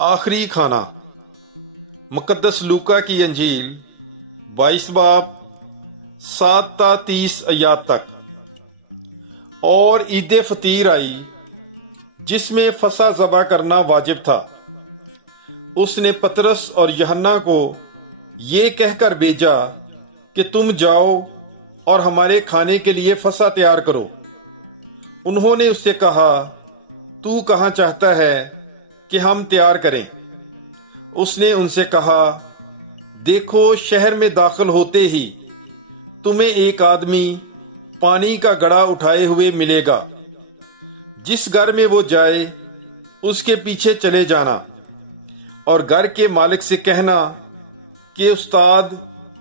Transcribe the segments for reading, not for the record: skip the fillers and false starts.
آخری کھانا۔ مقدس لوکا کی انجیل 22 باب 7 تا 30 آیات تک۔ اور عید فطیر آئی جس میں فصح ذبح کرنا واجب تھا۔ اس نے پطرس اور یوحنا کو یہ کہہ کر بھیجا کہ تم جاؤ اور ہمارے کھانے کے لیے فصح تیار کرو۔ انہوں نے اس سے کہا، تو کہاں چاہتا ہے کہ ہم تیار کریں؟ اس نے ان سے کہا، دیکھو شہر میں داخل ہوتے ہی تمہیں ایک آدمی پانی کا گڑھا اٹھائے ہوئے ملے گا۔ جس گھر میں وہ جائے اس کے پیچھے چلے جانا، اور گھر کے مالک سے کہنا کہ استاد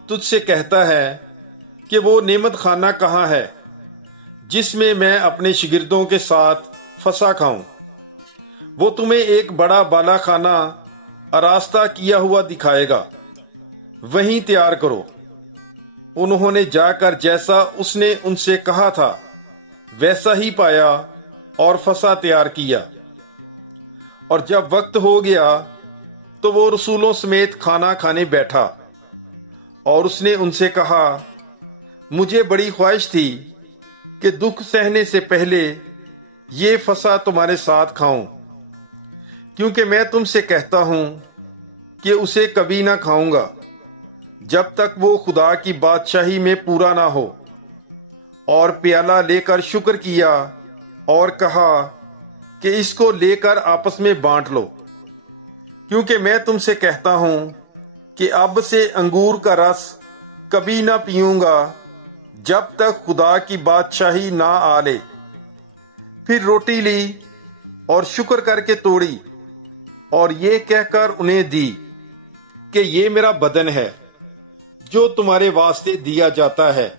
تجھ سے کہتا ہے کہ وہ نعمت خانہ کہاں ہے جس میں میں اپنے شاگردوں کے ساتھ فصح کھاؤں۔ وہ تمہیں ایک بڑا بالا خانہ آراستہ کیا ہوا دکھائے گا، وہیں تیار کرو۔ انہوں نے جا کر جیسا اس نے ان سے کہا تھا ویسا ہی پایا اور فصح تیار کیا۔ اور جب وقت ہو گیا تو وہ رسولوں سمیت کھانا کھانے بیٹھا، اور اس نے ان سے کہا، مجھے بڑی خواہش تھی کہ دکھ سہنے سے پہلے یہ فصح تمہارے ساتھ کھاؤں، کیونکہ میں تم سے کہتا ہوں کہ اسے کبھی نہ کھاؤں گا جب تک وہ خدا کی بادشاہی میں پورا نہ ہو۔ اور پیالہ لے کر شکر کیا اور کہا کہ اس کو لے کر آپس میں بانٹ لو، کیونکہ میں تم سے کہتا ہوں کہ اب سے انگور کا رس کبھی نہ پیوں گا جب تک خدا کی بادشاہی نہ آ لے۔ پھر روٹی لی اور شکر کر کے توڑی اور یہ کہہ کر انہیں دی کہ یہ میرا بدن ہے جو تمہارے واسطے دیا جاتا ہے،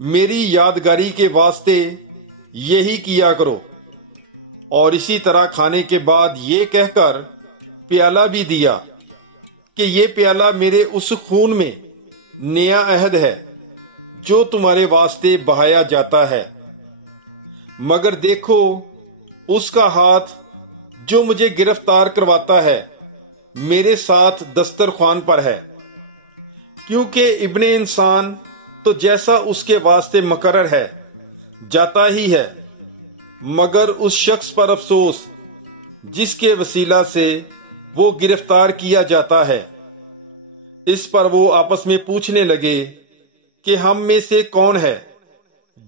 میری یادگاری کے واسطے یہی کیا کرو۔ اور اسی طرح کھانے کے بعد یہ کہہ کر پیالہ بھی دیا کہ یہ پیالہ میرے اس خون میں نیا عہد ہے جو تمہارے واسطے بہایا جاتا ہے۔ مگر دیکھو اس کا ہاتھ جو مجھے گرفتار کرواتا ہے میرے ساتھ دسترخوان پر ہے، کیونکہ ابن انسان تو جیسا اس کے واسطے مقرر ہے جاتا ہی ہے، مگر اس شخص پر افسوس جس کے وسیلہ سے وہ گرفتار کیا جاتا ہے۔ اس پر وہ آپس میں پوچھنے لگے کہ ہم میں سے کون ہے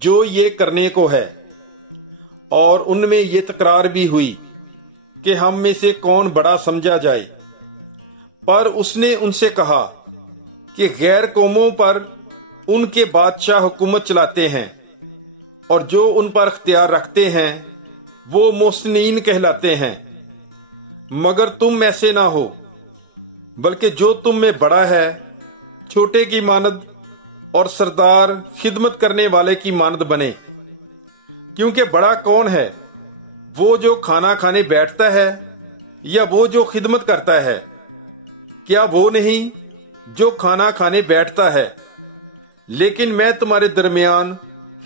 جو یہ کرنے کو ہے؟ اور ان میں یہ تکرار بھی ہوئی کہ ہم میں سے کون بڑا سمجھا جائے۔ پر اس نے ان سے کہا کہ غیر قوموں پر ان کے بادشاہ حکومت چلاتے ہیں، اور جو ان پر اختیار رکھتے ہیں وہ محسنین کہلاتے ہیں۔ مگر تم ایسے نہ ہو، بلکہ جو تم میں بڑا ہے چھوٹے کی مانند، اور سردار خدمت کرنے والے کی مانند بنے۔ کیونکہ بڑا کون ہے، وہ جو کھانا کھانے بیٹھتا ہے یا وہ جو خدمت کرتا ہے؟ کیا وہ نہیں جو کھانا کھانے بیٹھتا ہے؟ لیکن میں تمہارے درمیان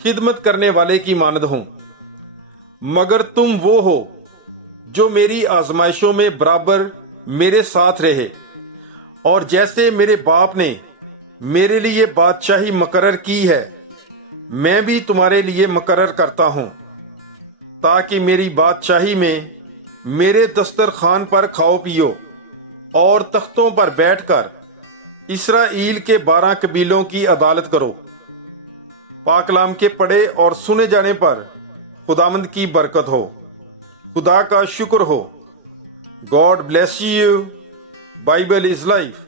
خدمت کرنے والے کی مانند ہوں۔ مگر تم وہ ہو جو میری آزمائشوں میں برابر میرے ساتھ رہے، اور جیسے میرے باپ نے میرے لیے بادشاہی مقرر کی ہے میں بھی تمہارے لیے مقرر کرتا ہوں، تاکہ میری بادشاہی میں میرے دسترخوان پر کھاؤ پیو، اور تختوں پر بیٹھ کر اسرائیل کے 12 قبیلوں کی عدالت کرو۔ پاک کلام کے پڑھے اور سنے جانے پر خداوند کی برکت ہو۔ خدا کا شکر ہو۔ God bless you. Bible is life.